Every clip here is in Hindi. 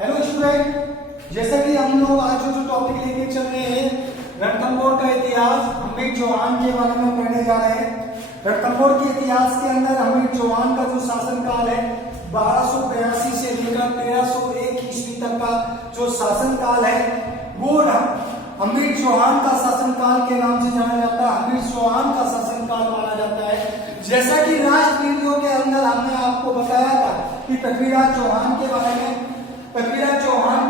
हेलो स्टूडेंट, जैसा कि हम लोग आज जो टॉपिक लेके चल रहे हैं रणथंभौर का इतिहास, अम्बिक चौहान के बारे में पढ़ने जा रहे हैं। रणथंभौर के इतिहास के अंदर अम्बिक चौहान का जो शासनकाल है 1282 से लेकर 1301 ईस्वी तक का जो शासनकाल है वो अम्बिक चौहान का शासनकाल के नाम से जाना जाता है। अम्बिक चौहान का शासनकाल माना जाता है। जैसा कि लास्ट वीडियो के अंदर हमने आपको बताया था कि पृथ्वीराज चौहान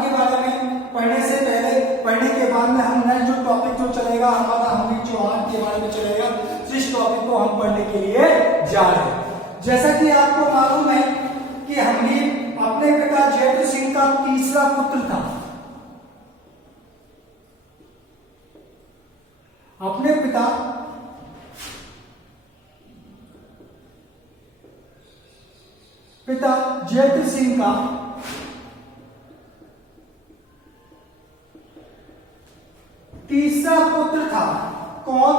के बारे में पढ़ने से पहले पढ़ने के बाद में हम नेक्स्ट जो टॉपिक जो चलेगा हमारा अम्बिक चौहान के बारे में चलेगा, जिस टॉपिक को हम पढ़ने के लिए जा रहे हैं। जैसा कि आपको मालूम है कि अम्बिक अपने पिता जयद्रथ सिंह का तीसरा पुत्र था। अपने पिता जयद्रथ सिंह का तीसरा पुत्र था। कौन?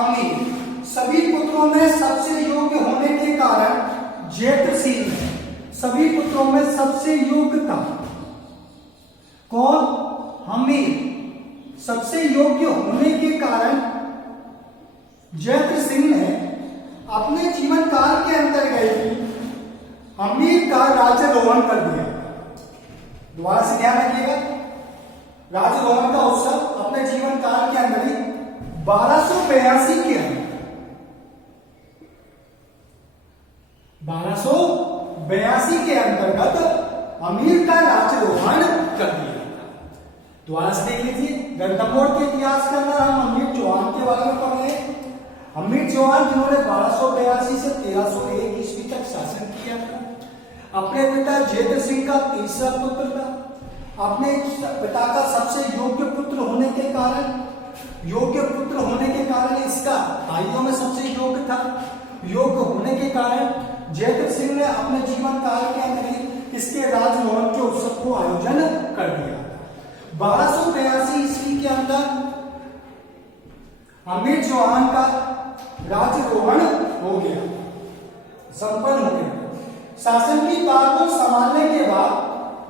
अम्बिक। सभी पुत्रों में सबसे योग्य होने के कारण जयद्रथ सिंह सभी पुत्रों में सबसे योग्य था। कौन? अम्बिक। सबसे योग्य होने के कारण जयद्रथ सिंह ने अपने जीवन काल के अंतर्गत अम्बिक का राज्यारोहण कर दिया। दोबारा से ध्यान रखिएगा, राज्यारोहण का उत्सव अपने जीवन काल के अंदर ही 1282 के अंदर 1282 के अंतर्गत अम्बिक का राज्यारोहण कर दिया। दोबारा से देख लीजिए, रणथंभौर के इतिहास के अंदर हम अम्बिक चौहान के बारे में पढ़ रहे हैं। अम्बिक चौहान जिन्होंने 1282 से 1301 ईस्वी तक शासन किया था। अपने पिता जयद्रथ सिंह का तीसरा पुत्र था। अपने पिता का सबसे योग्य पुत्र होने के कारण इसका भाइयों में सबसे योग्य था। योग्य होने के कारण जयद्रथ सिंह ने अपने जीवन काल के अंदर ही इसके राज्यारोहण के उत्सव को आयोजन कर दिया। 1282 ईस्वी के अंदर अम्बिक चौहान का राज्यारोहण हो गया, संपन्न हो गया। शासन की बात को संभालने के बाद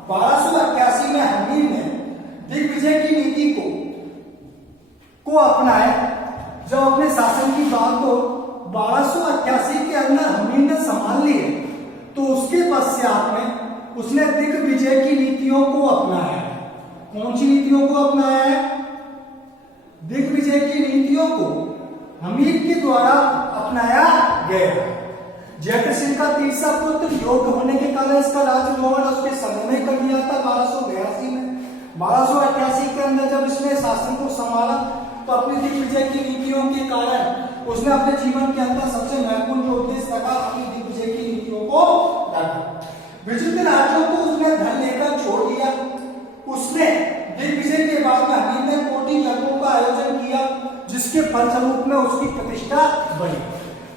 1281 में अम्बिक ने दिग्विजय की नीति को अपनाया। जब अपने शासन की बात को 1281 के अंदर अम्बिक ने संभाल ली तो उसके पश्चात में उसने दिग्विजय की नीतियों को अपनाया। कौन सी नीतियों को अपनाया है? दिग्विजय की नीतियों को अम्बिक के द्वारा अपनाया गया। जयद्रथ सिंह का तीसरा पुत्र योग्य होने के कारण इसका राज्यारोहण उसके समय में कर दिया था 1282 में। 1288 के अंदर जब इसने शासन को संभाला तो अपनी दिग्विजय की नीतियों के कारण उसने अपने जीवन के अंदर सबसे महत्वपूर्ण जो उद्देश्य रखा, अपनी दिग्विजय की नीतियों को रखा। विचित्र राज्यों को उसने धन लेकर छोड़ दिया। उसने दिग्विजय के बाद में अम्बिक ने कोटि यज्ञों का आयोजन किया, जिसके फलस्वरूप में उसकी प्रतिष्ठा बढ़ी।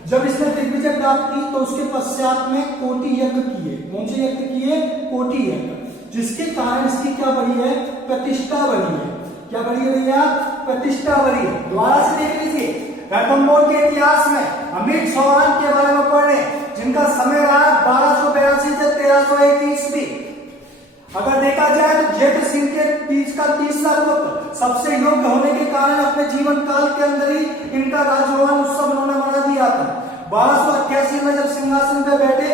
जब इसने दिग्विजय प्राप्त की तो उसके पश्चात में कोटि यज्ञ किए। कौन से यज्ञ किए? कोटि यज्ञ, जिसके कारण इसकी क्या बढ़ी है? प्रतिष्ठा बढ़ी है। क्या बढ़ी है भैया? प्रतिष्ठा बढ़ी है। दोबारा से देख लीजिए, रणथंभौर के इतिहास में अम्बिक चौहान के बारे में पढ़े, जिनका समय रहा 1282 से 1301 ईस्वी। अगर देखा जाए तो जयद्रथ सिंह के बीच का तीसरा पुत्र सबसे योग्य होने के कारण अपने जीवन काल के अंदर ही इनका राज्यारोहण उत्सव उन्होंने मना दिया था। 1281 में जब सिंहासन पे बैठे,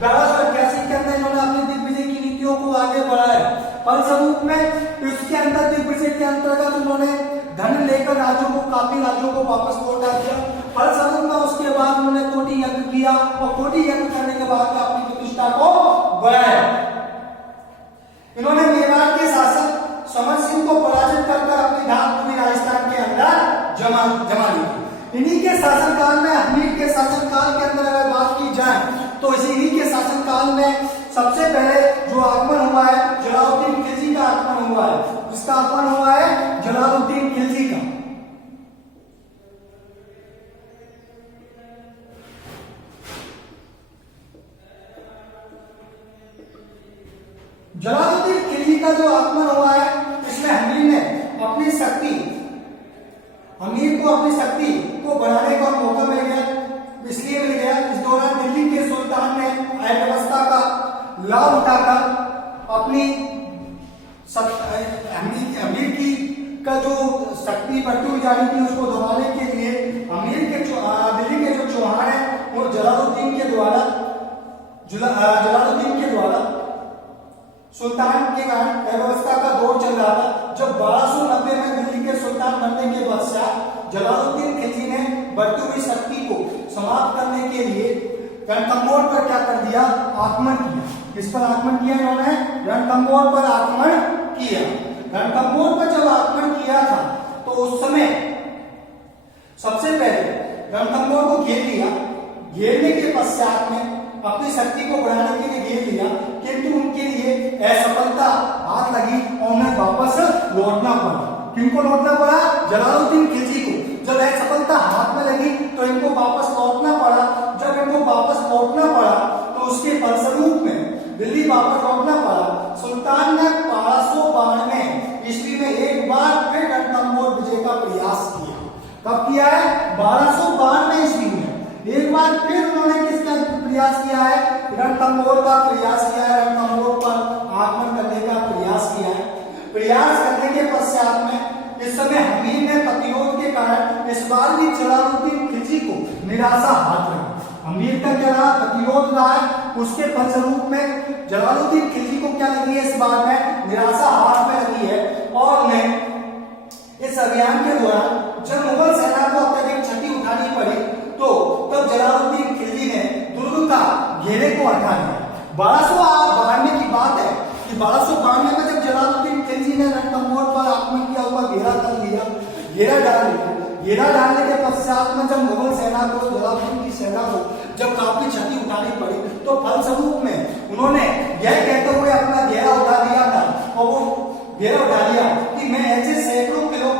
1281 के अंदर इन्होंने अपनी दिग्विजय की नीतियों को आगे बढ़ाया। फलस्वरूप में इसके अंदर दिग्विजय के अंतर्गत उन्होंने धन लेकर काफी राज्यों को वापस लौटा दिया। फलस्वरूप में उसके बाद उन्होंने कोटि यज्ञ किया और कोटि यज्ञ करने के बाद अपनी प्रतिष्ठा को बढ़ाया। इन्होंने मेवाड़ के शासक समर सिंह को पराजित कर अपनी धाक पूरी राजस्थान के अंदर जमा ली। इन्हीं के शासनकाल में, अम्बिक के शासनकाल के अंदर अगर बात की जाए तो इन्हीं के शासनकाल में सबसे पहले जो आगमन हुआ है जलालुद्दीन खिलजी का आगमन हुआ है। जिसका आगमन हुआ है जलालुद्दीन खिलजी का। जलालुद्दीन खिलजी का जो आगमन हुआ है, इसमें अम्बिक ने अपनी शक्ति को बढ़ाने का मौका मिल गया। इसलिए मिल गया इस दौरान दिल्ली के सुल्तान ने अव्यवस्था का लाभ उठाकर अपनी अमीर की का जो शक्ति बढ़ती हुई जा रही थी उसको दबाने के लिए दिल्ली के जो चौहान है वो जलालुद्दीन के द्वारा सुल्तान के कारण व्यवस्था का दौर चल रहा था। जब 1290 में दिल्ली के सुल्तान बनने के पश्चात जलालुद्दीन खिलजी ने बढ़ती हुई शक्ति को समाप्त करने के लिए रणथंभौर पर क्या कर दिया, आक्रमण किया। किस पर आक्रमण किया इन्होंने? रणथंभौर पर आक्रमण किया। रणथंभौर पर जब आक्रमण किया था तो उस समय सबसे पहले रणथंभौर को घेर लिया। घेरने के पश्चात में अपनी शक्ति को बढ़ाने के लिए घेर लिया, किंतु उनके लिए असफलता हाथ लगी और उन्हें वापस लौटना पड़ा। किनको लौटना पड़ा? जलालुद्दीन खिलजी को। जब असफलता हाथ में लगी तो इनको वापस लौटना पड़ा। जब इनको वापस लौटना पड़ा तो उसके फलस्वरूप में दिल्ली वापस लौटना पड़ा। सुल्तान ने 1292 ईस्वी में एक बार फिर रणथंभौर विजय का प्रयास किया। कब किया है? 1292 ईस्वी में एक बार फिर उन्होंने किसका प्रयास किया है? रणथंभौर का प्रयास किया है। रणथंभौर पर आक्रमण करने का प्रयास किया है। प्रयास करने के पश्चात में इस समय हमीर ने प्रतिरोध के कारण इस बार भी जलालुद्दीन खिलजी को निराशा हाथ लगी। हमीर का क्या रहा? प्रतिरोध रहा है। उसके फलस्वरूप में जलालुद्दीन खिलजी को क्या लगी है? इस बार में निराशा हाथ में लगी है और उन्हें इस अभियान के दौरान जब मुगल सेना को अत्यधिक क्षति उठानी पड़ी तो तब जलालुद्दीन खिलजी ने दुर्ग का घेरे को हटा दिया। 1292 की बात है कि 1292 में जब जलालुद्दीन खिलजी ने रणथंभौर पर आक्रमण किया, ऊपर घेरा कर लिया, घेरा डाल लिया। घेरा डालने के पश्चात में जब मुगल सेना को, जलालुद्दीन की सेना को जब काफी क्षति उठानी पड़ी तो फलस्वरूप में उन्होंने यह कहते हुए अपना घेरा उठा दिया था और वो घेरा उठा लिया कि मैं ऐसे सैकड़ों किलो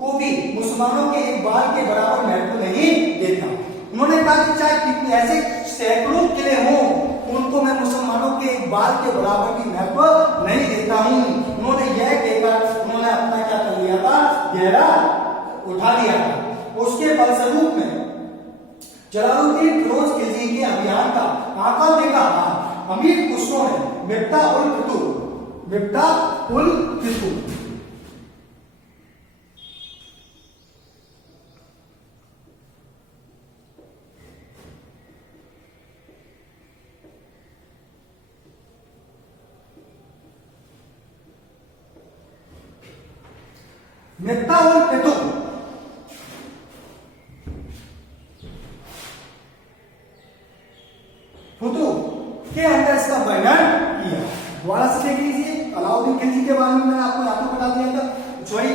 को भी मुसलमानों के एक बार के बराबर महत्व नहीं देता। उन्होंने कहा कि चाहे ऐसे सैकड़ों किले हों उनको मैं मुसलमानों के एक बार के बराबर भी महत्व नहीं देता हूं। उन्होंने यह कहकर उन्होंने अपना क्या कर लिया था? घेरा उठा लिया था। उसके फलस्वरूप में जलालुद्दीन फिरोज खिलजी के अभियान का आका देखा अमीर खुसरो ने मिफ्ता उल फितूर के अंदर इसका वर्णन किया। दोबारा से देख लीजिए, अलाउद्दीन खिलजी के बारे में मैंने आपको यहाँ पे बता दिया था, सॉरी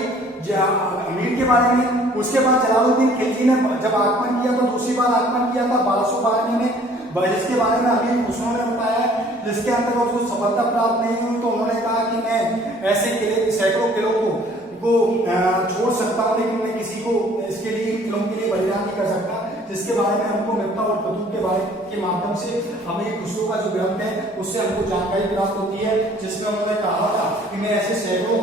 अमीर के बारे में। उसके बाद जलालुद्दीन खिलजी ने जब आक्रमण किया तो दूसरी बार आक्रमण किया था 1292 में, जिसके बारे में अमीर खुसरो ने बताया। जिसके अंदर वो सफलता प्राप्त नहीं हुई तो उन्होंने कहा कि मैं ऐसे किले, सैकड़ों किलों को छोड़ सकता हूँ, लेकिन मैं किसी को इसके लिए, किलों के लिए बलिदान नहीं कर सकता। जिसके बारे में हमको मिफ्ता उल फितूर के बारे के माध्यम से अमीर खुसरो का जो ग्रंथ है उससे हमको जानकारी प्राप्त होती है, जिसमें उन्होंने कहा था कि मैं ऐसे सैकड़ों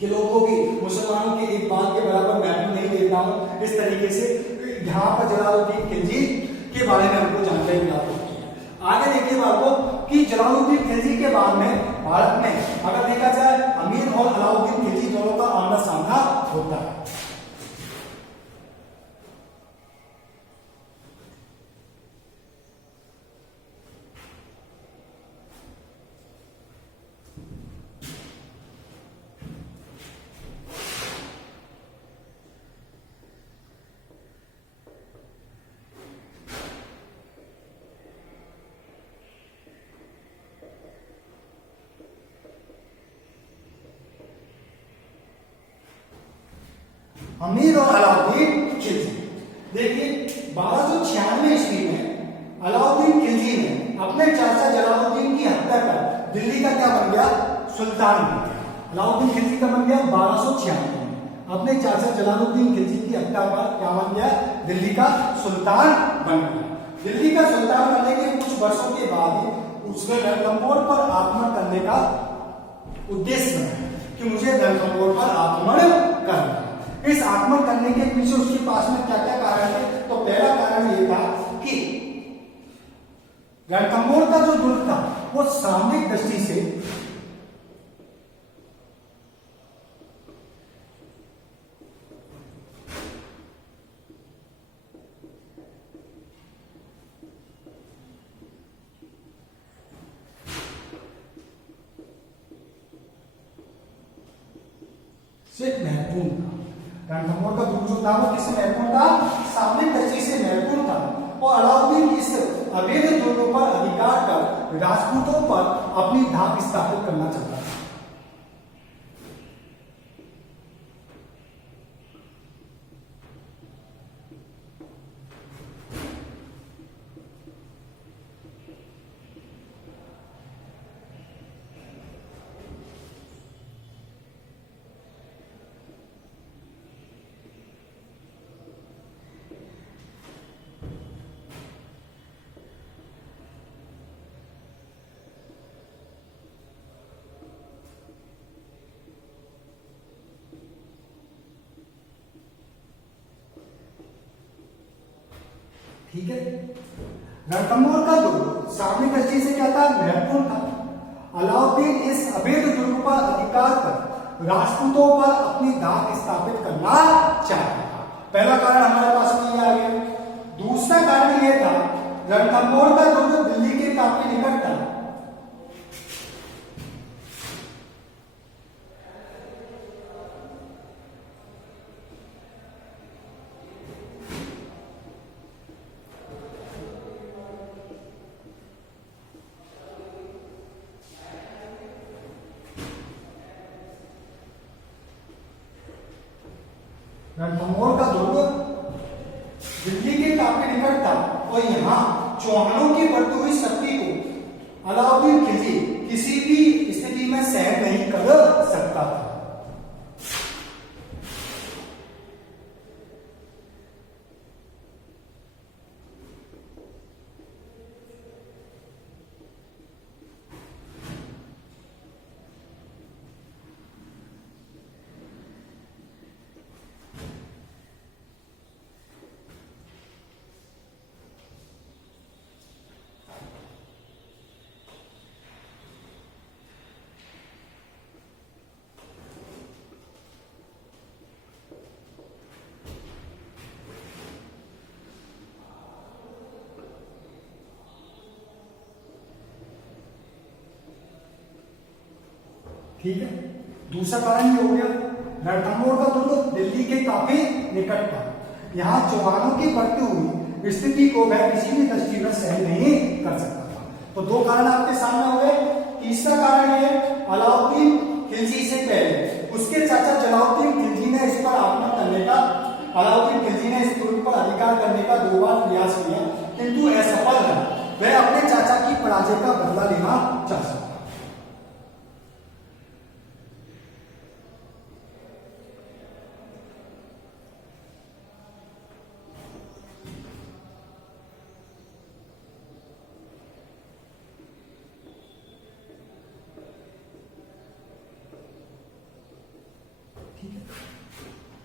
किलों को भी मुसलमानों के एक बात के बराबर महत्व नहीं देता हूँ। इस तरीके से यहाँ पर जलालुद्दीन खिलजी के बारे में हमको जानकारी प्राप्त होती है। आगे देखिए बाबू कि जलालुद्दीन खिलजी के बाद में भारत में अगर देखा जाए अमीर और अलाउद्दीन खिलजी दोनों का आमना सामना होता है। अमीर और अलाउद्दीन खिलजी, देखिए 1296 ईस्वी में अलाउद्दीन खिलजी ने अपने चाचा जलालुद्दीन की हत्या कर दिल्ली का क्या बन गया? सुल्तान बन गया। अलाउद्दीन खिलजी का बन गया 1296 में अपने चाचा जलालुद्दीन खिलजी की हत्या पर क्या बन गया? दिल्ली का सुल्तान बन गया। दिल्ली का सुल्तान बनने के कुछ वर्षों के बाद उसने रणथंभौर पर आक्रमण करने का उद्देश्य बनाया कि मुझे रणथंभौर पर आक्रमण करना। इस आक्रमण करने के पीछे उसके पास में क्या क्या कारण थे? तो पहला कारण यह था कि रणथंभौर का जो दुर्ग था वो सामरिक दृष्टि से से महत्वपूर्ण था। रणथंभौर का दुर्ग जो था वो किससे महत्वपूर्ण था? सामरिक दृष्टि से महत्वपूर्ण था और अलाउद्दीन इस अवैध दुर्ग पर अधिकार कर राजपूतों पर अपनी धाक स्थापित करना चाहता था। ठीक है, रणथंभौर का दुर्ग सामरिक दृष्टि से क्या था? महत्वपूर्ण था। अलाउद्दीन इस अवैध दुर्ग पर अधिकार कर राजपूतों पर अपनी धाक स्थापित करना चाहता था। पहला कारण हमारे पास में ये आ गया। दूसरा कारण यह था रणथंभौर का दुर्ग दिल्ली के काफी निकट था। रणथंभौर का दुर्ग दिल्ली के काफी निकट था और यहाँ चौहानों की बढ़ती हुई शक्ति को अलाउद्दीन खिलजी किसी भी स्थिति में सहन नहीं कर सकता था। ठीक है, दूसरा कारण ये हो गया रणथंभौर का दुर्ग दिल्ली के काफी निकट था। यहाँ चौहानों की बढ़ती हुई स्थिति को वह किसी भी दृष्टि में सहन नहीं कर सकता था। तो दो कारण आपके सामने हो गए। तीसरा कारण ये अलाउद्दीन खिलजी से पहले उसके चाचा जलालुद्दीन खिलजी ने इस पर आक्रमण करने का अलाउद्दीन खिलजी ने इस दुर्ग पर अधिकार करने का 2 बार प्रयास किया किंतु असफल रहा। वह अपने चाचा की पराजय का बदला लेना चाहता था।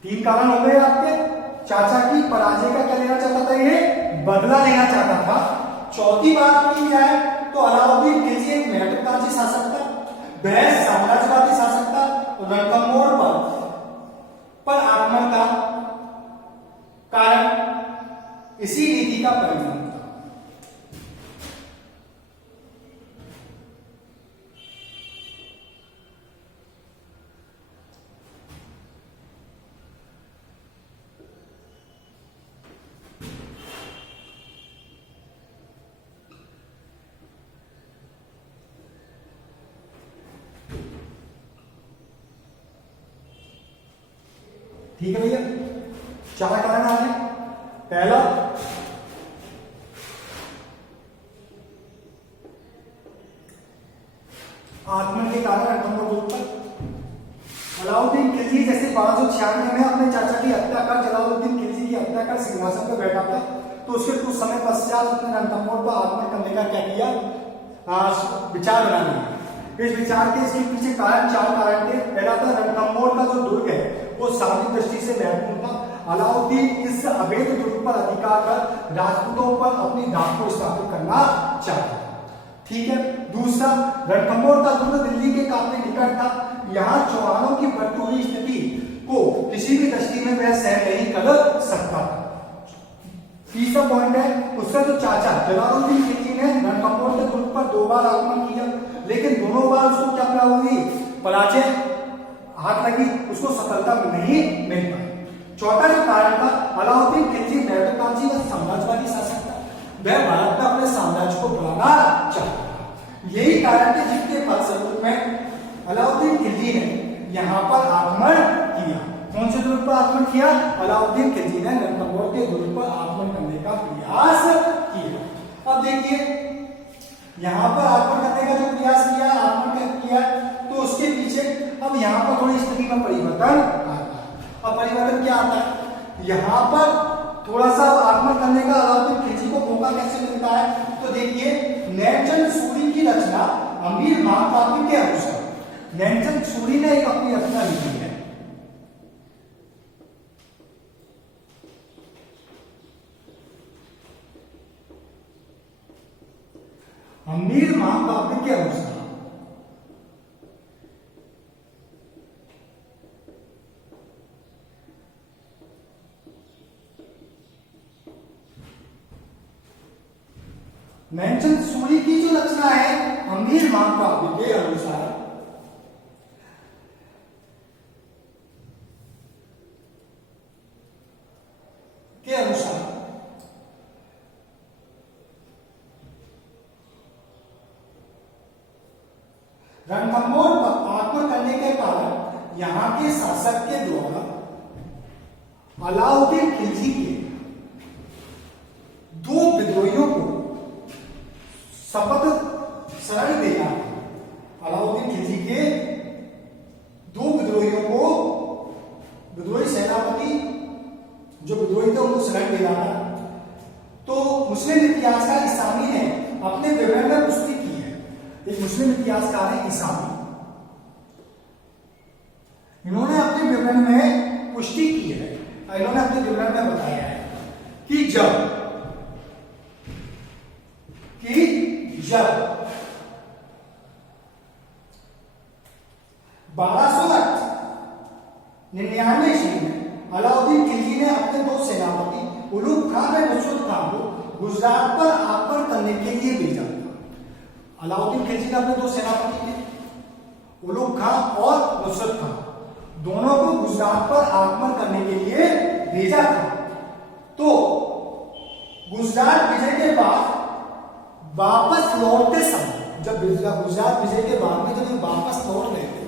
तीन कारण हो गए आपके। चाचा की पराजय का क्या लेना चाहता था? ये बदला लेना चाहता था। चौथी बात की जाए तो अलाउद्दीन खिलजी एक महत्वाकांक्षी शासक था, वह साम्राज्यवादी शासक था। रणथंभौर पर आक्रमण का कारण इसी नीति का परिणाम था। ठीक है भैया, 4 कारण आ गए। पहला, आक्रमण के कारण रणथंभौर दुर्ग पर अलाउद्दीन खिलजी जैसे 1296 में अपने चाचा की हत्या कर जलालुद्दीन खिलजी की हत्या कर सिंहासन पर बैठा था, तो उसके कुछ समय पश्चात उसने रणथंभौर पर आक्रमण करने का क्या किया? विचार बना लिया। इस विचार के इसके पीछे कारण 4 कारण थे। पहला था रणथंभौर का जो दुर्ग है वो सामरिक दृष्टि से महत्वपूर्ण था। अलाउद्दीन इस अवैध दुर्ग पर अधिकार कर राजपूतों पर अपनी धाक को स्थापित करना चाहता था। ठीक है। दूसरा, रणथंभौर का दुर्ग दिल्ली के काफी निकट था। यहाँ चौहानों की बढ़ती हुई स्थिति को किसी भी दृष्टि में वह सहन नहीं कर सकता था। तीसरा पॉइंट है, उसका जो चाचा जलालुद्दीन खिलजी ने रणथंभौर के दुर्ग पर 2 बार आक्रमण किया, लेकिन दोनों बार उसको क्या प्राप्त हुई? पराजय। हाथ लगी, उसको सफलता नहीं मिल पाई। चौथा जो कारण था, अलाउद्दीन खिलजी महत्वाकांक्षी व साम्राज्यवादी शासक था, वह भारत में अपने साम्राज्य को बढ़ाना चाहता था। यही कारण थे जिसके फलस्वरूप में अलाउद्दीन खिलजी ने यहाँ पर आक्रमण किया। कौन से दुर्ग पर आक्रमण किया? अलाउद्दीन खिलजी ने रणथंभौर के दुर्ग पर आक्रमण करने का प्रयास किया। अब देखिए यहाँ पर आक्रमण करने का जो प्रयास किया, आक्रमण किया, तो उसके पीछे अब यहाँ पर थोड़ी स्थिति में परिवर्तन आता है। अब परिवर्तन क्या आता है? यहाँ पर थोड़ा सा आक्रमण करने का अलाउद्दीन खिलजी को मौका कैसे मिलता है? तो देखिए नैनचंद सूरी की रचना अमीर माहताबी के अनुसार, नैनचंद सूरी ने एक अपनी रचना लिखी है। अमीर माहताबी के अनुसार नैनचंद सूरी की जो रचना है अमीर माहताबी के अनुसार रणथंभौर पर आक्रमण करने के कारण यहाँ के शासक के द्वारा अलाउद्दीन खिलजी के दो विद्रोहियों को शपथ शरण देना। अलाउद्दीन खिलजी के दो विद्रोहियों को, विद्रोही सेनापति जो विद्रोही थे उनको शरण देना था। तो मुस्लिम इतिहासकार इसामी ने अपने विवरण में पुष्टि की है। एक मुस्लिम इतिहासकार है इसामी, इन्होंने अपने विवरण में पुष्टि की है, इन्होंने अपने विवरण में बताया है कि जब 1299 ईस्वी में अलाउद्दीन खिलजी ने अपने दो सेनापति उलूग खान और नुसरत खान को गुजरात पर आक्रमण करने के लिए भेजा था। अलाउद्दीन खिलजी ने अपने दो सेनापति थे उलूग खान और नुसरत खान, दोनों को गुजरात पर आक्रमण करने के लिए भेजा था। तो गुजरात विजय के बाद वापस लौटते समय, जब गुजरात विजय के बाद में जब वापस लौट गए थे,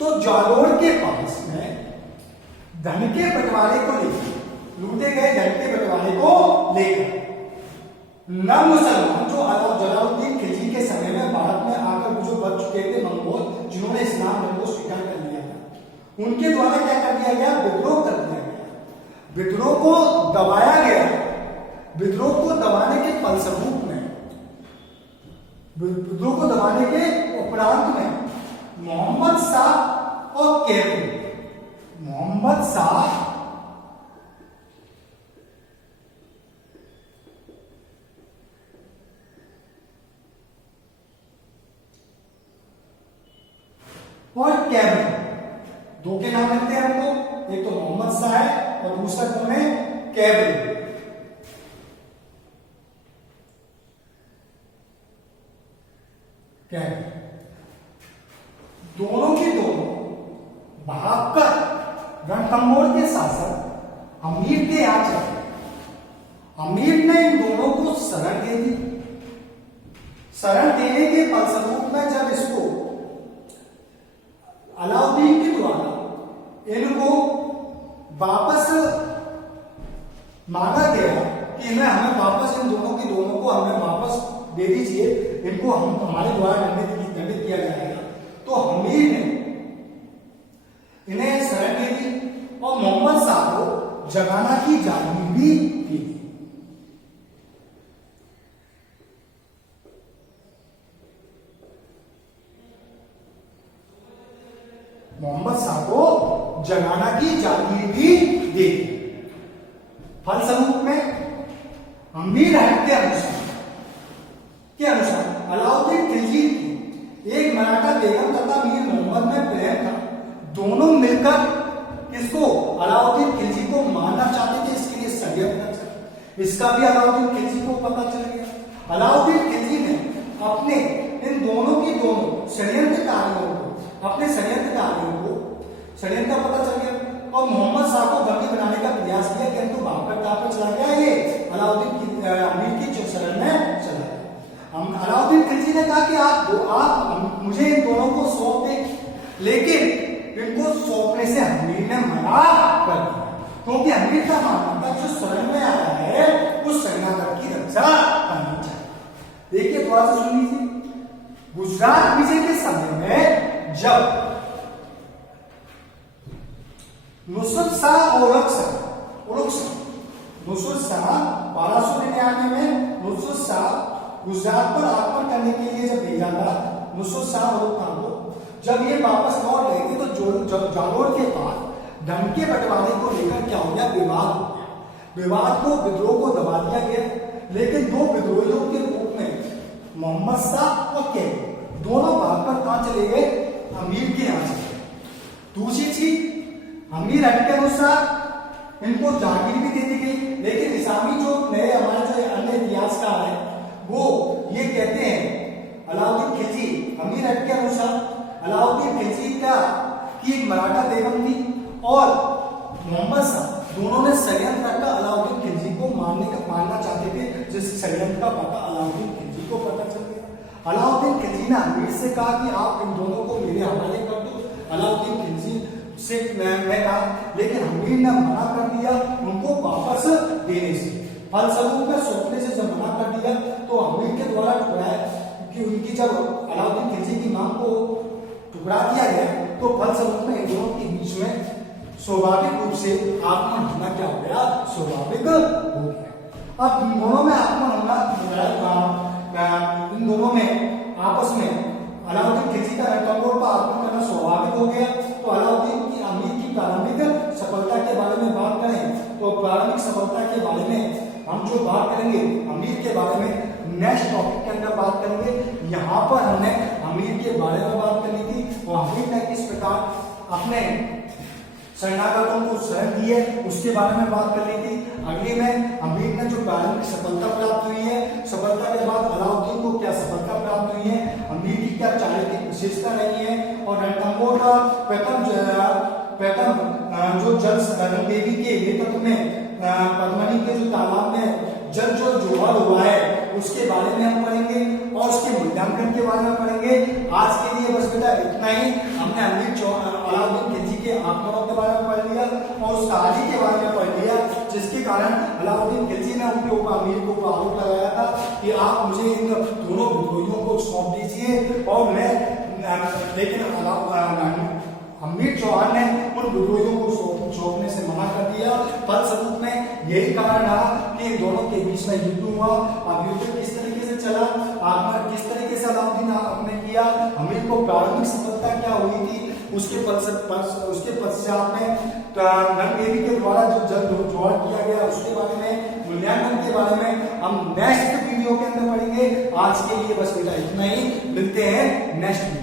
तो जालोर के पास में धन के बंटवारे को लेकर, लूटे गए धन के बंटवारे को लेकर न मुसलमान जो जलालुद्दीन खिलजी के समय में भारत में आकर जो बच चुके थे मंगोल, जिन्होंने इस्लाम धर्म को स्वीकार कर लिया था, उनके द्वारा क्या कर दिया गया? विद्रोह कर दिया गया। विद्रोह को दबाया गया। विद्रोह को दबाने के फलस्वरूप में, विद्रोह को दबाने के उपरांत में मोहम्मद शाह और कैबल, मोहम्मद शाह और कैबल, दो के नाम मिलते हैं हमको, एक तो मोहम्मद शाह है और दूसरा कौन है? कैबल। कैबल दोनों के दोनों भागकर रणथंभौर के शासक अमीर के यहां चले। अमीर ने इन दोनों को शरण दे दी। शरण देने के फलस्वरूप में जब इसको अलाउद्दीन के द्वारा इनको वापस मांगा गया कि इन्हें हमें वापस, इन दोनों की दोनों को हमें वापस दे दीजिए, इनको हम हमारे द्वारा दंडित किया जाएगा, तो अमीर ने इन्हें शरण दे दी और मोहम्मद शाह को जगाना की जागीर भी दी। मोहम्मद शाह को जगाना की जागीर भी दे दी। फलस्वरूप में अमीर एक्ट के अनुसार अलाउद्दीन खिलजी की एक मराठा बेगम तथा मीर मोहम्मद में प्रेम था। दोनों मिलकर इसको अलाउद्दीन खिलजी को मारना चाहते थे, इसके लिए षड्यंत्र चला। इसका भी अलाउद्दीन खिलजी को पता चल गया। अलाउद्दीन खिलजी ने अपने इन दोनों की दोनों षड्यंत्रकारियों को, अपने षड्यंत्रकारियों को षड्यंत्र का पता चल गया। और मोहम्मद शाह को बंदी बनाने का प्रयास किया, किंतु बाबर कहाँ पे चला गया, ये अलाउद्दीन अमीर की शरण में चला गया। अलाउद्दीन खिलजी ने कहा कि आप मुझे इन दोनों को सौंप दें, लेकिन इनको सौंपने से अमीर ने मना कर दिया, क्योंकि अमीर का मानना था जो शरण में आया है उस शरणागत की रक्षा करनी चाहिए। देखिए थोड़ा सा सुन लीजिए। गुजरात विजय के समय में जब नुसरत शाह नुसरत शाह 1299 में नुसरत शाह गुजरात पर आक्रमण करने के लिए जब भेजा था नुसरत शाह मलिक खान को, जब ये वापस लौट गए थे तो जब जालोर के पास धन के बंटवारे को लेकर क्या हो गया, विवाद हो गया। विवाद को विद्रोह को दबा दिया गया, लेकिन दो विद्रोहियों के रूप में मोहम्मद शाह और के दोनों भागकर कहां चले गए, अमीर के यहां चले गए। दूसरी चीज, अमीर हट के अनुसार इनको जागीर भी दे दी गई, लेकिन इस्लामी जो नए हमारे जो अन्य इतिहासकार है वो ये कहते हैं अलाउद्दीन खिलजी, अमीर हट के अनुसार अलाउद्दीन खिलजी का की एक मराठा बेगम थी और मोहम्मद शाह दोनों ने षड्यंत्र रखा, अलाउद्दीन खिलजी को मारना चाहते थे, जिस षड्यंत्र का पता अलाउद्दीन खिलजी को पता चल गया। अलाउद्दीन खिलजी ने अमीर से कहा कि आप इन दोनों को मेरे हवाले कर दो। अलाउद्दीन खिलजी से मैं कहा, लेकिन अमीर ने मना कर दिया उनको वापस देने से। फलस्वरूप में सौंपने से जब मना कर दिया तो अमीर के द्वारा टुकड़ाया कि उनकी जब अलाउद्दीन खिलजी की मांग को टुकड़ा दिया गया तो फलस्वरूप में इन दोनों के बीच में स्वाभाविक रूप से आक्रमण होना क्या हो गया, स्वाभाविक हो गया। अब इन दोनों में आक्रमण होना, इन दोनों में आपस में अलाउद्दीन खिलजी का रणथंभौर पर आक्रमण करना स्वाभाविक हो गया। तो अलाउद्दीन की अमीर की प्रारंभिक सफलता के बारे में बात करें तो प्रारंभिक सफलता के बारे में हम जो बात करेंगे अमीर के बारे में नेक्स्ट टॉपिक के अंदर बात करेंगे। यहाँ पर हमने अमीर के बारे में बात करनी थी और अमीर ने किस प्रकार अपने शरणागतों को शरण दी है उसके बारे में बात कर ली थी। अगली में अमीर ने जो प्रारंभिक सफलता प्राप्त हुई है, सफलता के बाद अलाउद्दीन को क्या सफलता प्राप्त हुई है, अमीर की क्या चारित्रिक विशेषता रही है, और रणथंभौर का प्रथम जो जल रंग देवी के नेतृत्व में पद्मनी के जो तालाब में जल जो जोहर हुआ है उसके बारे में हम पढ़ेंगे और उसके मूल्यांकन के बारे में पढ़ेंगे। आज के लिए बस बेटा इतना ही। हमने अलाउद्दीन खिलजी के आक्रमणों के बारे में पढ़ लिया और उस कहानी के बारे में पढ़ लिया जिसके कारण अलाउद्दीन खिलजी ने उनके ऊपर अमीर को आरोप लगाया था कि आप मुझे इन दोनों विद्रोहियों को सौंप दीजिए और मैं, लेकिन अमीर चौहान ने उन विद्रोहियों को सौंपने से मना कर दिया। फलस्वरूप में यही कारण रहा कि इन दोनों के बीच में युद्ध हुआ। अब युद्ध किस तरीके से चला, आक्रमण किस तरीके से अलाउद्दीन ने किया, अमीर को प्रारंभिक सफलता क्या हुई थी, उसके पश्चात में रंग देवी के द्वारा जो जल जोहर किया गया उसके बारे में, मूल्यांकन के बारे में हम नेक्स्ट वीडियो के अंदर पढ़ेंगे। आज के लिए बस बेटा इतना ही, मिलते हैं नेक्स्ट